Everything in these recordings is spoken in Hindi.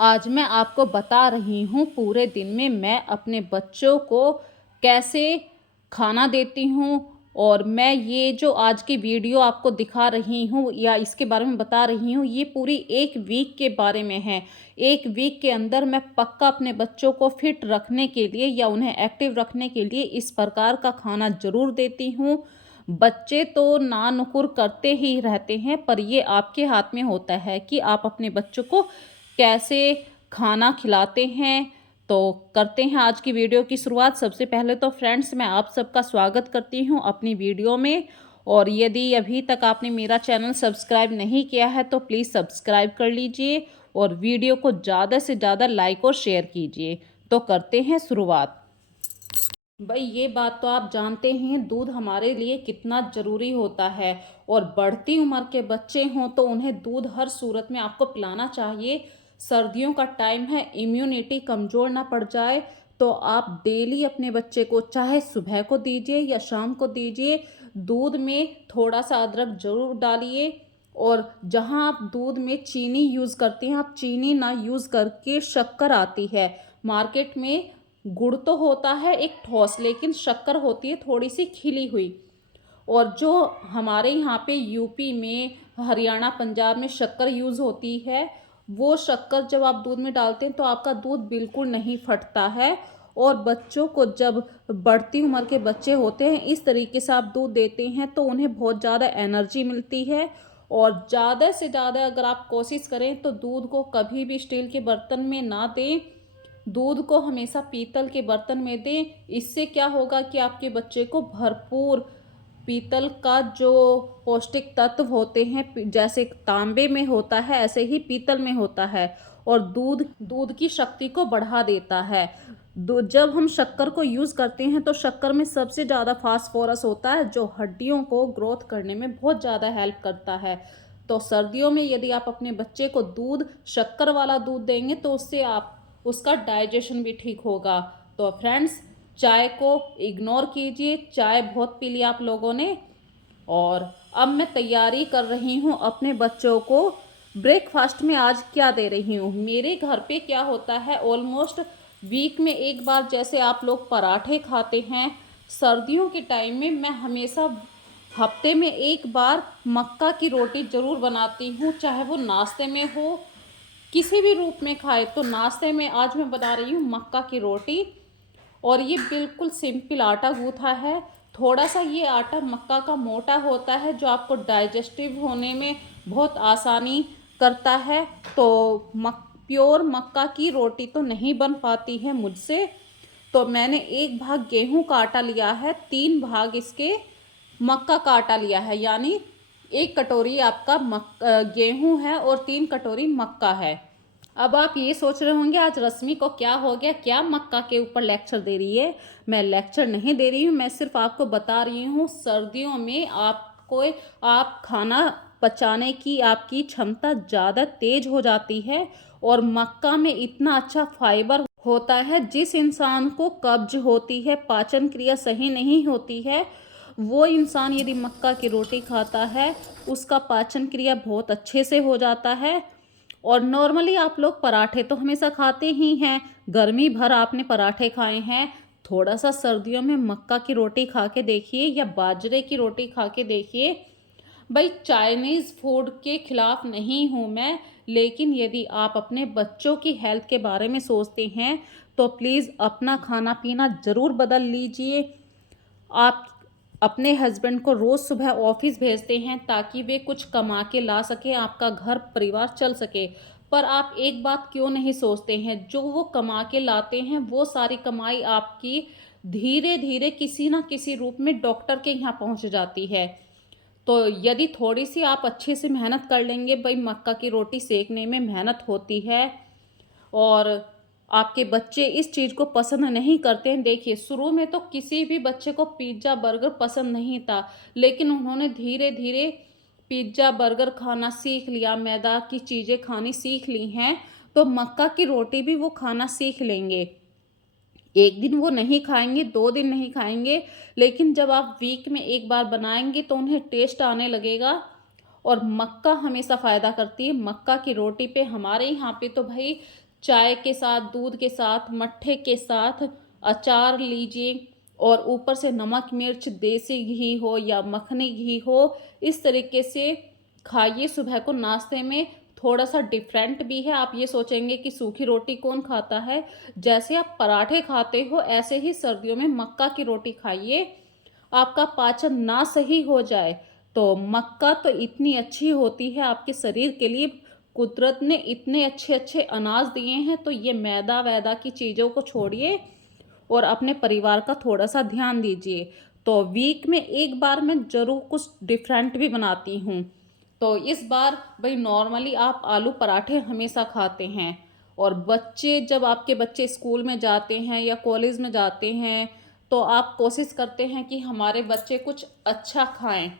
आज मैं आपको बता रही हूँ पूरे दिन में मैं अपने बच्चों को कैसे खाना देती हूँ। और मैं ये जो आज की वीडियो आपको दिखा रही हूँ या इसके बारे में बता रही हूँ, ये पूरी 1 वीक के बारे में है। 1 वीक के अंदर मैं पक्का अपने बच्चों को फिट रखने के लिए या उन्हें एक्टिव रखने के लिए इस प्रकार का खाना ज़रूर देती हूँ। बच्चे तो ना-नुकुर करते ही रहते हैं, पर ये आपके हाथ में होता है कि आप अपने बच्चों को कैसे खाना खिलाते हैं। तो करते हैं आज की वीडियो की शुरुआत। सबसे पहले तो फ्रेंड्स, मैं आप सबका स्वागत करती हूँ अपनी वीडियो में। और यदि अभी तक आपने मेरा चैनल सब्सक्राइब नहीं किया है तो प्लीज़ सब्सक्राइब कर लीजिए और वीडियो को ज़्यादा से ज़्यादा लाइक और शेयर कीजिए। तो करते हैं शुरुआत। भाई, ये बात तो आप जानते हैं, दूध हमारे लिए कितना ज़रूरी होता है। और बढ़ती उम्र के बच्चे हों तो उन्हें दूध हर सूरत में आपको पिलाना चाहिए। सर्दियों का टाइम है, इम्यूनिटी कमज़ोर ना पड़ जाए, तो आप डेली अपने बच्चे को चाहे सुबह को दीजिए या शाम को दीजिए, दूध में थोड़ा सा अदरक ज़रूर डालिए। और जहाँ आप दूध में चीनी यूज़ करती हैं, आप चीनी ना यूज़ करके शक्कर आती है मार्केट में। गुड़ तो होता है एक ठोस, लेकिन शक्कर होती है थोड़ी सी खिली हुई। और जो हमारे यहाँ पे यूपी में, हरियाणा, पंजाब में शक्कर यूज़ होती है, वो शक्कर जब आप दूध में डालते हैं तो आपका दूध बिल्कुल नहीं फटता है। और बच्चों को जब बढ़ती उम्र के बच्चे होते हैं इस तरीके से आप दूध देते हैं तो उन्हें बहुत ज़्यादा एनर्जी मिलती है। और ज़्यादा से ज़्यादा अगर आप कोशिश करें तो दूध को कभी भी स्टील के बर्तन में ना दें, दूध को हमेशा पीतल के बर्तन में दें। इससे क्या होगा कि आपके बच्चे को भरपूर पीतल का जो पौष्टिक तत्व होते हैं, जैसे तांबे में होता है ऐसे ही पीतल में होता है। और दूध दूध की शक्ति को बढ़ा देता है। जब हम शक्कर को यूज़ करते हैं तो शक्कर में सबसे ज़्यादा फास्फोरस होता है जो हड्डियों को ग्रोथ करने में बहुत ज़्यादा हेल्प करता है। तो सर्दियों में यदि आप अपने बच्चे को दूध शक्कर वाला दूध देंगे तो उससे आप उसका डाइजेशन भी ठीक होगा। तो फ्रेंड्स, चाय को इग्नोर कीजिए, चाय बहुत पी ली आप लोगों ने। और अब मैं तैयारी कर रही हूँ अपने बच्चों को ब्रेकफास्ट में आज क्या दे रही हूँ। मेरे घर पे क्या होता है, ऑलमोस्ट वीक में एक बार जैसे आप लोग पराठे खाते हैं, सर्दियों के टाइम में मैं हमेशा हफ्ते में एक बार मक्का की रोटी ज़रूर बनाती हूँ, चाहे वो नाश्ते में हो, किसी भी रूप में खाए। तो नाश्ते में आज मैं बना रही हूँ मक्का की रोटी। और ये बिल्कुल सिंपल आटा गूँथा है। थोड़ा सा ये आटा मक्का का मोटा होता है जो आपको डाइजेस्टिव होने में बहुत आसानी करता है। तो प्योर मक्का की रोटी तो नहीं बन पाती है मुझसे। तो मैंने 1 भाग गेहूं का आटा लिया है, 3 भाग इसके मक्का का आटा लिया है, यानी 1 कटोरी आपका गेहूं है और 3 कटोरी मक्का है। अब आप ये सोच रहे होंगे आज रश्मि को क्या हो गया, क्या मक्का के ऊपर लेक्चर दे रही है। मैं लेक्चर नहीं दे रही हूँ, मैं सिर्फ आपको बता रही हूँ सर्दियों में आपको आप खाना पचाने की आपकी क्षमता ज़्यादा तेज हो जाती है। और मक्का में इतना अच्छा फाइबर होता है, जिस इंसान को कब्ज होती है, पाचन क्रिया सही नहीं होती है, वो इंसान यदि मक्का की रोटी खाता है उसका पाचन क्रिया बहुत अच्छे से हो जाता है। और नॉर्मली आप लोग पराठे तो हमेशा खाते ही हैं, गर्मी भर आपने पराठे खाए हैं। थोड़ा सा सर्दियों में मक्का की रोटी खा के देखिए या बाजरे की रोटी खा के देखिए। भाई, चाइनीज़ फूड के खिलाफ नहीं हूँ मैं, लेकिन यदि आप अपने बच्चों की हेल्थ के बारे में सोचते हैं तो प्लीज़ अपना खाना पीना ज़रूर बदल लीजिए। आप अपने हस्बैंड को रोज़ सुबह ऑफिस भेजते हैं ताकि वे कुछ कमा के ला सके, आपका घर परिवार चल सके। पर आप एक बात क्यों नहीं सोचते हैं, जो वो कमा के लाते हैं वो सारी कमाई आपकी धीरे धीरे किसी ना किसी रूप में डॉक्टर के यहाँ पहुँच जाती है। तो यदि थोड़ी सी आप अच्छे से मेहनत कर लेंगे, भाई मक्का की रोटी सेकने में मेहनत होती है। और आपके बच्चे इस चीज़ को पसंद नहीं करते हैं। देखिए, शुरू में तो किसी भी बच्चे को पिज़्ज़ा बर्गर पसंद नहीं था, लेकिन उन्होंने धीरे धीरे पिज़्ज़ा बर्गर खाना सीख लिया, मैदा की चीज़ें खानी सीख ली हैं। तो मक्का की रोटी भी वो खाना सीख लेंगे। एक दिन वो नहीं खाएंगे, 2 दिन नहीं खाएंगे, लेकिन जब आप वीक में एक बार बनाएंगे तो उन्हें टेस्ट आने लगेगा। और मक्का हमेशा फ़ायदा करती है। मक्का की रोटी पे हमारे यहाँ पे तो भाई चाय के साथ, दूध के साथ, मट्ठे के साथ अचार लीजिए और ऊपर से नमक मिर्च, देसी घी हो या मखनी घी हो, इस तरीके से खाइए सुबह को नाश्ते में। थोड़ा सा डिफरेंट भी है, आप ये सोचेंगे कि सूखी रोटी कौन खाता है, जैसे आप पराठे खाते हो ऐसे ही सर्दियों में मक्का की रोटी खाइए। आपका पाचन ना सही हो जाए तो मक्का तो इतनी अच्छी होती है आपके शरीर के लिए, कुदरत ने इतने अच्छे अच्छे अनाज दिए हैं, तो ये मैदा वैदा की चीज़ों को छोड़िए और अपने परिवार का थोड़ा सा ध्यान दीजिए। तो वीक में एक बार मैं ज़रूर कुछ डिफरेंट भी बनाती हूँ। तो इस बार भाई नॉर्मली आप आलू पराठे हमेशा खाते हैं, और बच्चे जब आपके बच्चे स्कूल में जाते हैं या कॉलेज में जाते हैं तो आप कोशिश करते हैं कि हमारे बच्चे कुछ अच्छा खाएं।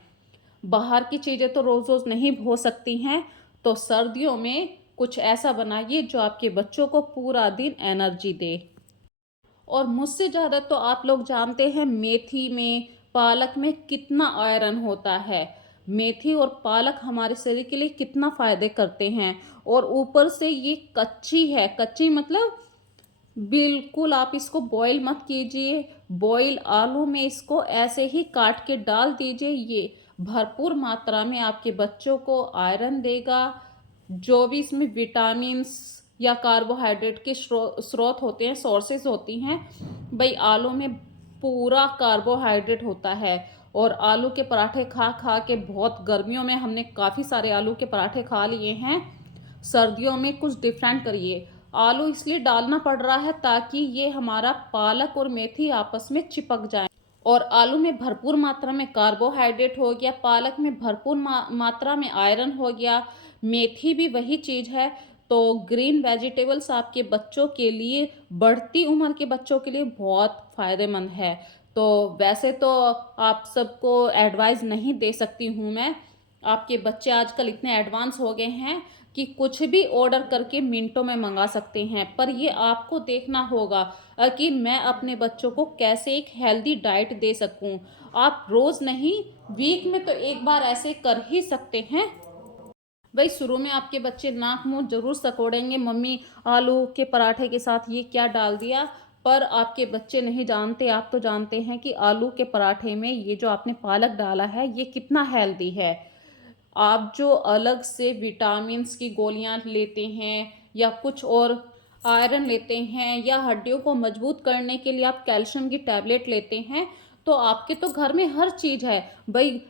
बाहर की चीज़ें तो रोज़ रोज़ नहीं हो सकती हैं, तो सर्दियों में कुछ ऐसा बनाइए जो आपके बच्चों को पूरा दिन एनर्जी दे। और मुझसे ज़्यादा तो आप लोग जानते हैं मेथी में, पालक में कितना आयरन होता है। मेथी और पालक हमारे शरीर के लिए कितना फ़ायदे करते हैं, और ऊपर से ये कच्ची है, कच्ची मतलब बिल्कुल आप इसको बॉईल मत कीजिए, बॉईल आलू में इसको ऐसे ही काट के डाल दीजिए। ये भरपूर मात्रा में आपके बच्चों को आयरन देगा। जो भी इसमें विटामिन्स या कार्बोहाइड्रेट के स्रोत होते हैं, सोर्सेज होती हैं, भाई आलू में पूरा कार्बोहाइड्रेट होता है। और आलू के पराठे खा खा के बहुत गर्मियों में हमने काफ़ी सारे आलू के पराठे खा लिए हैं। सर्दियों में कुछ डिफरेंट करिए। आलू इसलिए डालना पड़ रहा है ताकि ये हमारा पालक और मेथी आपस में चिपक जाए, और आलू में भरपूर मात्रा में कार्बोहाइड्रेट हो गया, पालक में भरपूर मात्रा में आयरन हो गया, मेथी भी वही चीज़ है। तो ग्रीन वेजिटेबल्स आपके बच्चों के लिए, बढ़ती उम्र के बच्चों के लिए बहुत फ़ायदेमंद है। तो वैसे तो आप सबको एडवाइस नहीं दे सकती हूँ मैं, आपके बच्चे आजकल इतने एडवांस हो गए हैं कि कुछ भी ऑर्डर करके मिनटों में मंगा सकते हैं, पर ये आपको देखना होगा कि मैं अपने बच्चों को कैसे एक हेल्दी डाइट दे सकूं। आप रोज़ नहीं, वीक में तो एक बार ऐसे कर ही सकते हैं। भाई शुरू में आपके बच्चे नाक मुंह जरूर सकोड़ेंगे, मम्मी आलू के पराठे के साथ ये क्या डाल दिया, पर आपके बच्चे नहीं जानते, आप तो जानते हैं कि आलू के पराठे में ये जो आपने पालक डाला है ये कितना हेल्दी है। आप जो अलग से विटामिन्स की गोलियां लेते हैं या कुछ और आयरन लेते हैं या हड्डियों को मजबूत करने के लिए आप कैल्शियम की टैबलेट लेते हैं, तो आपके तो घर में हर चीज़ है भाई।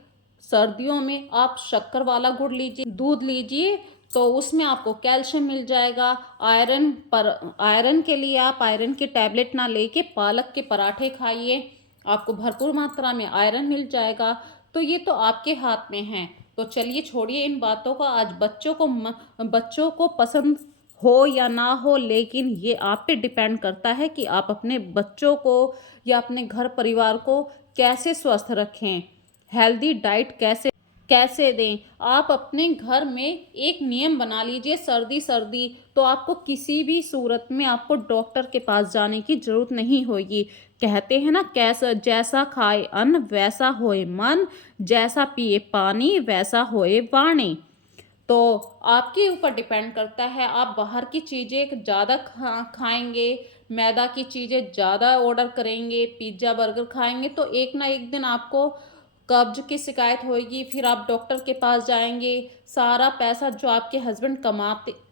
सर्दियों में आप शक्कर वाला गुड़ लीजिए, दूध लीजिए, तो उसमें आपको कैल्शियम मिल जाएगा। आयरन पर, आयरन के लिए आप आयरन की टैबलेट ना लेके पालक के पराठे खाइए, आपको भरपूर मात्रा में आयरन मिल जाएगा। तो ये तो आपके हाथ में है। तो चलिए छोड़िए इन बातों का, आज बच्चों को पसंद हो या ना हो, लेकिन ये आप पे डिपेंड करता है कि आप अपने बच्चों को या अपने घर परिवार को कैसे स्वस्थ रखें, हेल्दी डाइट कैसे कैसे दें। आप अपने घर में एक नियम बना लीजिए, सर्दी सर्दी तो आपको किसी भी सूरत में आपको डॉक्टर के पास जाने की जरूरत नहीं होगी। कहते हैं ना, कैसा जैसा खाए अन्न वैसा होए मन, जैसा पिए पानी वैसा होए वाणी। तो आपके ऊपर डिपेंड करता है, आप बाहर की चीज़ें ज़्यादा खाएंगे, मैदा की चीज़ें ज़्यादा ऑर्डर करेंगे, पिज्ज़ा बर्गर खाएंगे, तो एक ना एक दिन आपको कब्ज की शिकायत होगी, फिर आप डॉक्टर के पास जाएंगे, सारा पैसा जो आपके हस्बैंड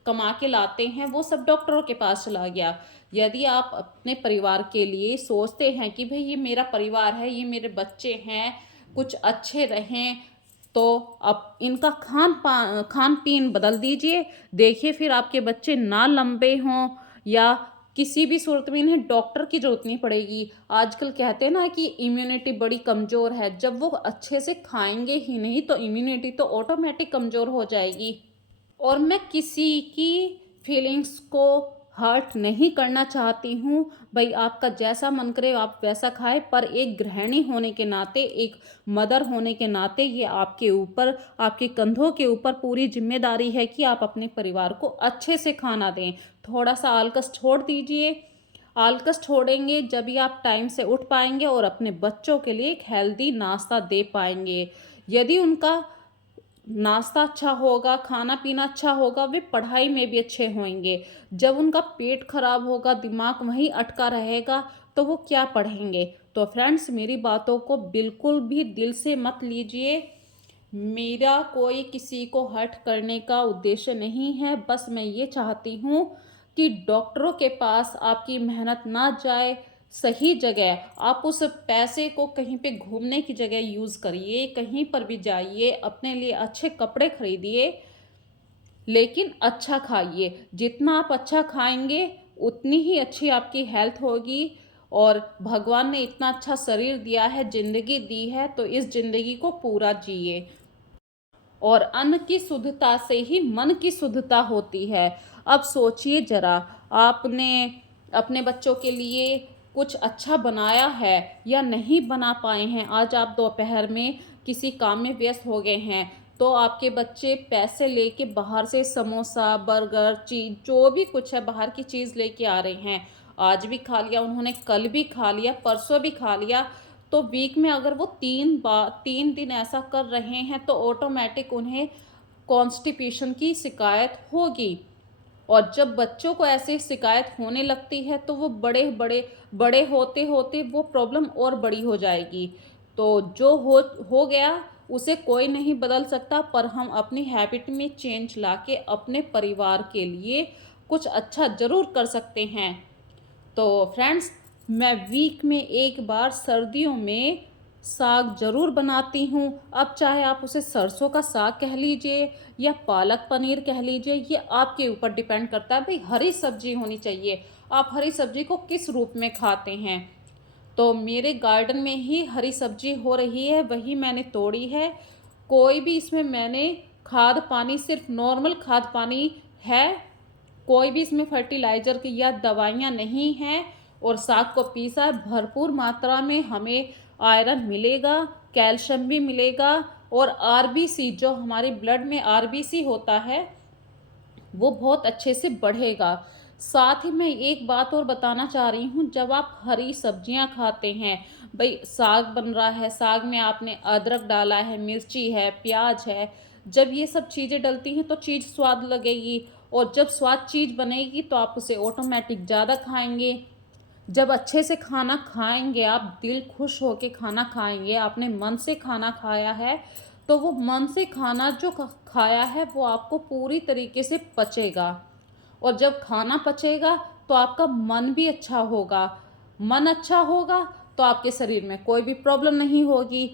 कमा के लाते हैं वो सब डॉक्टरों के पास चला गया। यदि आप अपने परिवार के लिए सोचते हैं कि भाई ये मेरा परिवार है, ये मेरे बच्चे हैं, कुछ अच्छे रहें, तो अब इनका खान पीन बदल दीजिए। देखिए फिर आपके बच्चे ना लंबे हों या किसी भी सूरत में इन्हें डॉक्टर की जरूरत नहीं पड़ेगी। आजकल कहते हैं ना कि इम्यूनिटी बड़ी कमज़ोर है, जब वो अच्छे से खाएंगे ही नहीं तो इम्यूनिटी तो ऑटोमेटिक कमज़ोर हो जाएगी। और मैं किसी की फीलिंग्स को हर्ट नहीं करना चाहती हूँ, भाई आपका जैसा मन करे आप वैसा खाए, पर एक गृहिणी होने के नाते, एक मदर होने के नाते ये आपके ऊपर, आपके कंधों के ऊपर पूरी जिम्मेदारी है कि आप अपने परिवार को अच्छे से खाना दें। थोड़ा सा आलकस छोड़ दीजिए, आलकस छोड़ेंगे जब भी आप टाइम से उठ पाएंगे और अपने बच्चों के लिए एक हेल्दी नाश्ता दे पाएंगे। यदि उनका नाश्ता अच्छा होगा, खाना पीना अच्छा होगा, वे पढ़ाई में भी अच्छे होंगे। जब उनका पेट खराब होगा, दिमाग वहीं अटका रहेगा, तो वो क्या पढ़ेंगे। तो फ्रेंड्स, मेरी बातों को बिल्कुल भी दिल से मत लीजिए। मेरा कोई किसी को हर्ट करने का उद्देश्य नहीं है। बस मैं ये चाहती हूँ कि डॉक्टरों के पास आपकी मेहनत ना जाए, सही जगह आप उस पैसे को कहीं पे घूमने की जगह यूज़ करिए, कहीं पर भी जाइए, अपने लिए अच्छे कपड़े खरीदिए, लेकिन अच्छा खाइए। जितना आप अच्छा खाएंगे उतनी ही अच्छी आपकी हेल्थ होगी। और भगवान ने इतना अच्छा शरीर दिया है, ज़िंदगी दी है, तो इस ज़िंदगी को पूरा जिए। और अन्न की शुद्धता से ही मन की शुद्धता होती है। अब सोचिए जरा, आपने अपने बच्चों के लिए कुछ अच्छा बनाया है या नहीं बना पाए हैं, आज आप दोपहर में किसी काम में व्यस्त हो गए हैं, तो आपके बच्चे पैसे लेके बाहर से समोसा, बर्गर, चीज़, जो भी कुछ है बाहर की चीज़ लेके आ रहे हैं। आज भी खा लिया उन्होंने, कल भी खा लिया, परसों भी खा लिया। तो वीक में अगर वो 3 दिन ऐसा कर रहे हैं, तो ऑटोमेटिक उन्हें कॉन्स्टिपेशन की शिकायत होगी। और जब बच्चों को ऐसी शिकायत होने लगती है, तो वो बड़े बड़े बड़े होते होते वो प्रॉब्लम और बड़ी हो जाएगी। तो जो हो गया उसे कोई नहीं बदल सकता, पर हम अपनी हैबिट में चेंज लाके अपने परिवार के लिए कुछ अच्छा ज़रूर कर सकते हैं। तो फ्रेंड्स, मैं वीक में एक बार सर्दियों में साग ज़रूर बनाती हूँ। अब चाहे आप उसे सरसों का साग कह लीजिए या पालक पनीर कह लीजिए, ये आपके ऊपर डिपेंड करता है। भाई, हरी सब्जी होनी चाहिए। आप हरी सब्जी को किस रूप में खाते हैं। तो मेरे गार्डन में ही हरी सब्जी हो रही है, वही मैंने तोड़ी है। कोई भी इसमें मैंने खाद पानी, सिर्फ नॉर्मल खाद पानी है। कोई भी इसमें फर्टिलाइज़र की या दवाइयाँ नहीं हैं। और साग को पीसा भरपूर मात्रा में, हमें आयरन मिलेगा, कैल्शियम भी मिलेगा। और आरबीसी, जो हमारे ब्लड में आरबीसी होता है, वो बहुत अच्छे से बढ़ेगा। साथ ही मैं एक बात और बताना चाह रही हूँ, जब आप हरी सब्जियाँ खाते हैं, भाई साग बन रहा है, साग में आपने अदरक डाला है, मिर्ची है, प्याज है, जब ये सब चीज़ें डलती हैं तो चीज़ स्वाद लगेगी। और जब स्वाद चीज़ बनेगी तो आप उसे ऑटोमेटिक ज़्यादा खाएंगे। जब अच्छे से खाना खाएंगे, आप दिल खुश होके खाना खाएंगे, आपने मन से खाना खाया है, तो वो मन से खाना जो खाया है वो आपको पूरी तरीके से पचेगा। और जब खाना पचेगा तो आपका मन भी अच्छा होगा। मन अच्छा होगा तो आपके शरीर में कोई भी प्रॉब्लम नहीं होगी।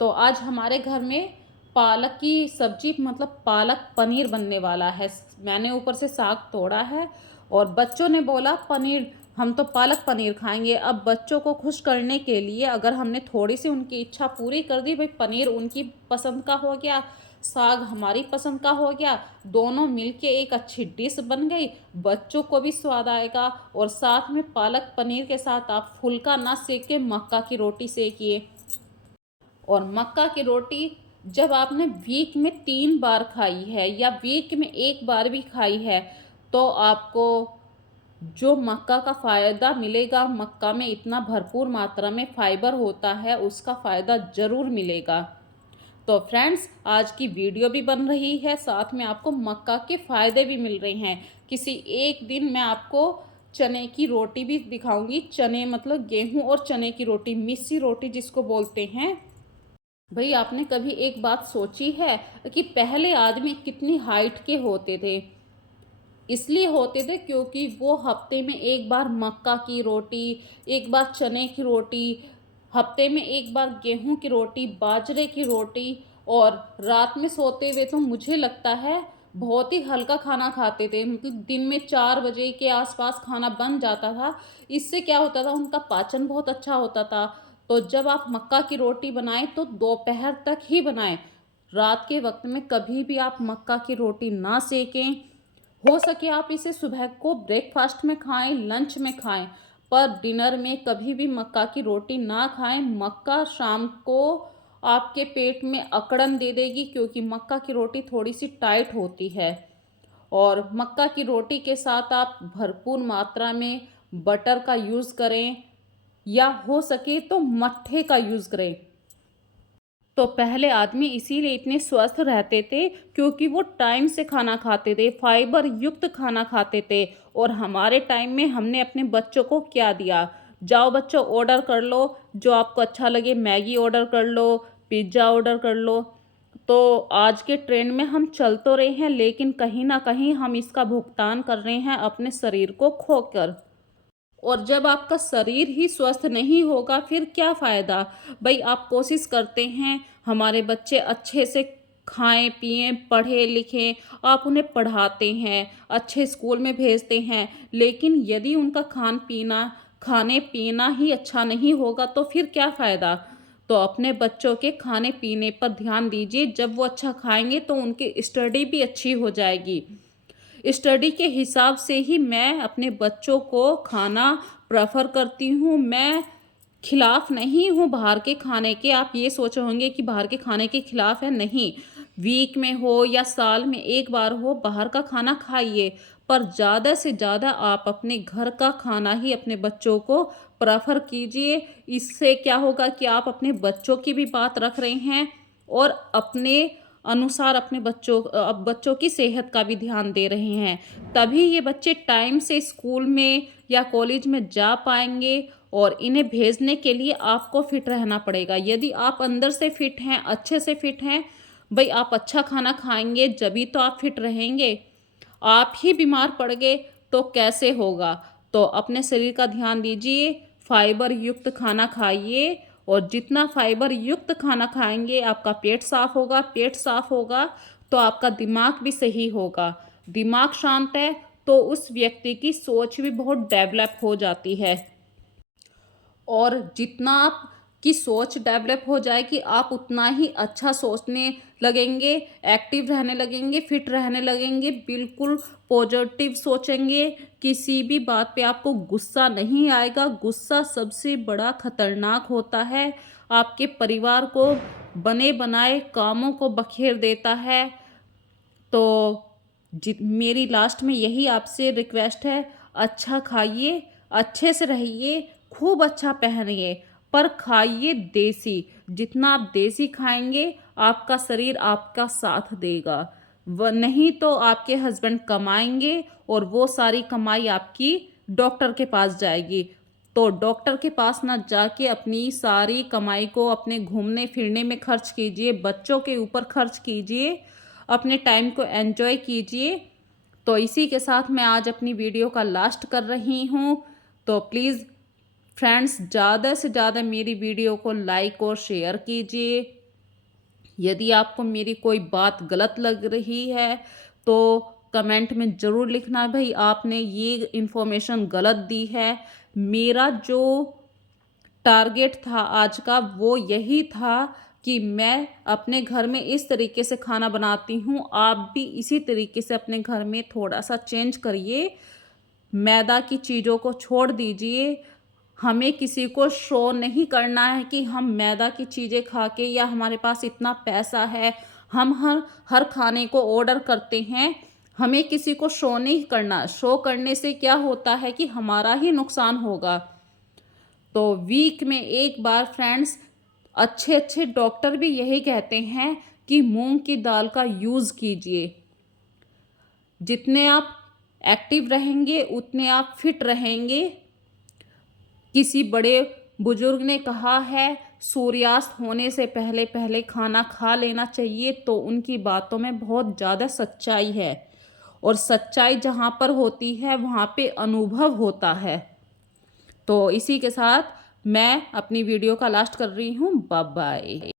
तो आज हमारे घर में पालक की सब्जी, मतलब पालक पनीर बनने वाला है। मैंने ऊपर से साग तोड़ा है और बच्चों ने बोला पनीर, हम तो पालक पनीर खाएंगे। अब बच्चों को खुश करने के लिए अगर हमने थोड़ी सी उनकी इच्छा पूरी कर दी, भाई पनीर उनकी पसंद का हो गया, साग हमारी पसंद का हो गया, दोनों मिलके एक अच्छी डिश बन गई, बच्चों को भी स्वाद आएगा। और साथ में पालक पनीर के साथ आप फुल्का ना सेक के मक्का की रोटी सेकिए। और मक्का की रोटी जब आपने वीक में 3 बार खाई है या वीक में एक बार भी खाई है, तो आपको जो मक्का का फ़ायदा मिलेगा, मक्का में इतना भरपूर मात्रा में फाइबर होता है, उसका फ़ायदा ज़रूर मिलेगा। तो फ्रेंड्स, आज की वीडियो भी बन रही है, साथ में आपको मक्का के फ़ायदे भी मिल रहे हैं। किसी एक दिन मैं आपको चने की रोटी भी दिखाऊंगी। चने मतलब गेहूं और चने की रोटी, मिस्सी रोटी जिसको बोलते हैं। भाई, आपने कभी एक बात सोची है कि पहले आदमी कितनी हाइट के होते थे। इसलिए होते थे क्योंकि वो हफ्ते में एक बार मक्का की रोटी, एक बार चने की रोटी, हफ्ते में एक बार गेहूं की रोटी, बाजरे की रोटी, और रात में सोते हुए तो मुझे लगता है बहुत ही हल्का खाना खाते थे। मतलब दिन में 4 बजे के आसपास खाना बन जाता था। इससे क्या होता था, उनका पाचन बहुत अच्छा होता था। तो जब आप मक्का की रोटी बनाएं तो दोपहर तक ही बनाएं। रात के वक्त में कभी भी आप मक्का की रोटी ना सेकें। हो सके आप इसे सुबह को ब्रेकफास्ट में खाएं, लंच में खाएं, पर डिनर में कभी भी मक्का की रोटी ना खाएं। मक्का शाम को आपके पेट में अकड़न दे देगी, क्योंकि मक्का की रोटी थोड़ी सी टाइट होती है। और मक्का की रोटी के साथ आप भरपूर मात्रा में बटर का यूज़ करें, या हो सके तो मट्ठे का यूज़ करें। तो पहले आदमी इसीलिए इतने स्वस्थ रहते थे क्योंकि वो टाइम से खाना खाते थे, फाइबर युक्त खाना खाते थे। और हमारे टाइम में हमने अपने बच्चों को क्या दिया? जाओ बच्चों ऑर्डर कर लो, जो आपको अच्छा लगे, मैगी ऑर्डर कर लो, पिज़्ज़ा ऑर्डर कर लो। तो आज के ट्रेंड में हम चल तो रहे हैं, लेकिन कहीं न कहीं हम इसका भुगतान कर रहे हैं अपने शरीर को खोकर। और जब आपका शरीर ही स्वस्थ नहीं होगा फिर क्या फ़ायदा? भई आप कोशिश करते हैं हमारे बच्चे अच्छे से खाएँ पिएँ, पढ़ें लिखें, आप उन्हें पढ़ाते हैं, अच्छे स्कूल में भेजते हैं, लेकिन यदि उनका खाने-पीना ही अच्छा नहीं होगा तो फिर क्या फ़ायदा? तो अपने बच्चों के खाने-पीने पर ध्यान दीजिए, जब वो अच्छा खाएँगे तो उनकी स्टडी भी अच्छी हो जाएगी। स्टडी के हिसाब से ही मैं अपने बच्चों को खाना प्रेफ़र करती हूँ। मैं खिलाफ़ नहीं हूँ बाहर के खाने के। आप ये सोचे होंगे कि बाहर के खाने के खिलाफ़ है, नहीं। वीक में हो या साल में 1 बार हो, बाहर का खाना खाइए, पर ज़्यादा से ज़्यादा आप अपने घर का खाना ही अपने बच्चों को प्रेफ़र कीजिए। इससे क्या होगा कि आप अपने बच्चों की भी बात रख रहे हैं और अपने अनुसार अपने बच्चों की सेहत का भी ध्यान दे रहे हैं। तभी ये बच्चे टाइम से स्कूल में या कॉलेज में जा पाएँगे। और इन्हें भेजने के लिए आपको फिट रहना पड़ेगा। यदि आप अंदर से फिट हैं, अच्छे से फिट हैं, भई आप अच्छा खाना खाएँगे जभी तो आप फिट रहेंगे। आप ही बीमार पड़ गए तो कैसे होगा? तो अपने शरीर का ध्यान दीजिए, फाइबर युक्त खाना खाइए और जितना फाइबर युक्त खाना खाएँगे आपका पेट साफ़ होगा तो आपका दिमाग भी सही होगा। दिमाग शांत है तो उस व्यक्ति की सोच भी बहुत डेवलप हो जाती है। और जितना आपकी सोच डेवलप हो जाएगी, आप उतना ही अच्छा सोचने लगेंगे, एक्टिव रहने लगेंगे, फिट रहने लगेंगे, बिल्कुल पॉजिटिव सोचेंगे। किसी भी बात पे आपको गुस्सा नहीं आएगा। गुस्सा सबसे बड़ा खतरनाक होता है, आपके परिवार को बने बनाए कामों को बखेर देता है। तो मेरी लास्ट में यही आपसे रिक्वेस्ट है, अच्छा खाइए, अच्छे से रहिए, खूब अच्छा पहनिए, पर खाइए देसी। जितना आप देसी खाएँगे, आपका शरीर आपका साथ देगा। नहीं तो आपके हस्बैंड कमाएँगे और वो सारी कमाई आपकी डॉक्टर के पास जाएगी। तो डॉक्टर के पास ना जाके अपनी सारी कमाई को अपने घूमने-फिरने में खर्च कीजिए, बच्चों के ऊपर खर्च कीजिए, अपने टाइम को एन्जॉय कीजिए। तो इसी के साथ मैं आज अपनी वीडियो का लास्ट कर रही हूँ। तो प्लीज़ फ्रेंड्स, ज़्यादा से ज़्यादा मेरी वीडियो को लाइक और शेयर कीजिए। यदि आपको मेरी कोई बात गलत लग रही है तो कमेंट में ज़रूर लिखना, भाई आपने ये इन्फॉर्मेशन गलत दी है। मेरा जो टारगेट था आज का वो यही था कि मैं अपने घर में इस तरीके से खाना बनाती हूँ, आप भी इसी तरीके से अपने घर में थोड़ा-सा चेंज करिए। मैदा की चीज़ों को छोड़ दीजिए। हमें किसी को शो नहीं करना है कि हम मैदा की चीज़ें खा के या हमारे पास इतना पैसा है, हम हर हर खाने को ऑर्डर करते हैं। हमें किसी को शो नहीं करना। शो करने से क्या होता है कि हमारा ही नुकसान होगा। तो वीक में 1 बार फ्रेंड्स, अच्छे-अच्छे डॉक्टर भी यही कहते हैं कि मूँग की दाल का यूज़ कीजिए। जितने आप एक्टिव रहेंगे, उतने आप फिट रहेंगे। किसी बड़े बुजुर्ग ने कहा है, सूर्यास्त होने से पहले-पहले खाना खा लेना चाहिए, तो उनकी बातों में बहुत ज़्यादा सच्चाई है। और सच्चाई जहाँ पर होती है, वहाँ पे अनुभव होता है। तो इसी के साथ मैं अपनी वीडियो का लास्ट कर रही हूँ। Bye bye.